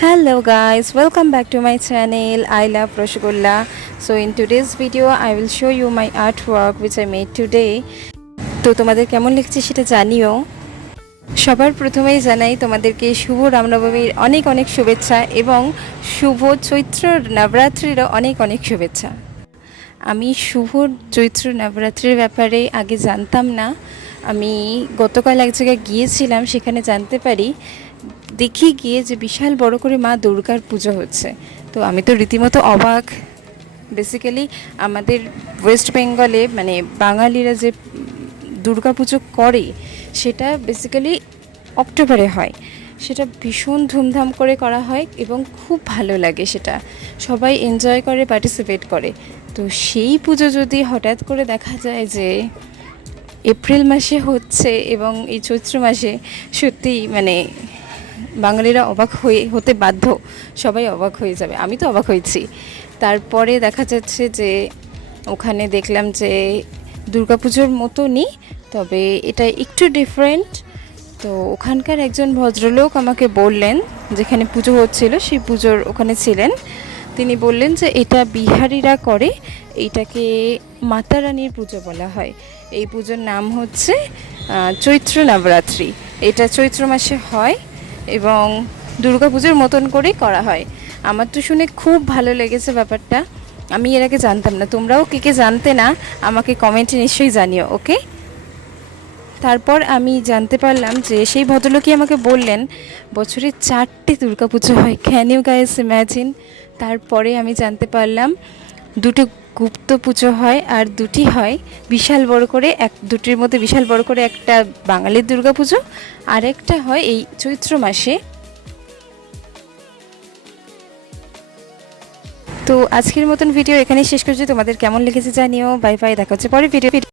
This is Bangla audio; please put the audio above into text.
Hello guys, welcome back to my channel. I love Rasgulla. So in today's video I will show you my artwork which I made today. তো তোমাদের কেমন লাগছে সেটা জানিও। সবার প্রথমেই জানাই তোমাদেরকে শুভ রামনবমীর অনেক অনেক শুভেচ্ছা এবং শুভ চৈত্র নবরাত্রিরও অনেক অনেক শুভেচ্ছা। আমি শুভ চৈত্র নবরাত্রির ব্যাপারে আগে জানতাম না। আমি গতকাল এক জায়গায় গিয়েছিলাম, সেখানে জানতে পারি, দেখি গিয়ে যে বিশাল বড় করে মা দুর্গার পুজো হচ্ছে। তো আমি তো রীতিমতো অবাক। বেসিক্যালি আমাদের ওয়েস্ট বেঙ্গলে মানে বাঙালিরা যে দুর্গা পুজো করে সেটা বেসিক্যালি অক্টোবরে হয়। সেটা ভীষণ ধুমধাম করে করা হয় এবং খুব ভালো লাগে, সেটা সবাই এনজয় করে, পার্টিসিপেট করে। তো সেই পুজো যদি হঠাৎ করে দেখা যায় যে এপ্রিল মাসে হচ্ছে এবং এই চৈত্র মাসে, সত্যি মানে বাঙালিরা অবাক হতে বাধ্য, সবাই অবাক হয়ে যাবে। আমি তো অবাক হয়েছি। তারপরে দেখা যাচ্ছে যে ওখানে দেখলাম যে দুর্গাপুজোর মতনই, তবে এটা একটু ডিফারেন্ট। তো ওখানকার একজন ভদ্রলোক আমাকে বললেন, যেখানে পুজো হচ্ছিল সেই পুজোর ওখানে ছিলেন, তিনি বললেন যে এটা বিহারিরা করে, এইটাকে মাতা রানীর পুজো বলা হয়। এই পুজোর নাম হচ্ছে চৈত্র নবরাত্রি। এটা চৈত্র মাসে হয় এবং দুর্গা পুজোর মতন করেই করা হয়। আমার তো শুনে খুব ভালো লেগেছে ব্যাপারটা। আমি এর আগে জানতাম না। তোমরাও কে জানতে না আমাকে কমেন্টে নিশ্চয়ই জানিও, ওকে? তারপর আমি জানতে পারলাম যে সেই ভদ্রলোকই আমাকে বললেন বছরে 4টে দুর্গা পুজো হয়। Can you guys imagine? তারপরে আমি জানতে পারলাম দুটো গুপ্ত পুজো হয় আর দুটি হয় বিশাল বড় করে। দুটির মধ্যে বিশাল বড় করে একটা বাঙালির দুর্গা পুজো, আর একটা হয় এই চৈত্র মাসে। তো আজকের মতন ভিডিও এখানেই শেষ করছি। তোমাদের কেমন লেগেছে জানিও। বাই বাই, দেখা হচ্ছে পরে ভিডিও।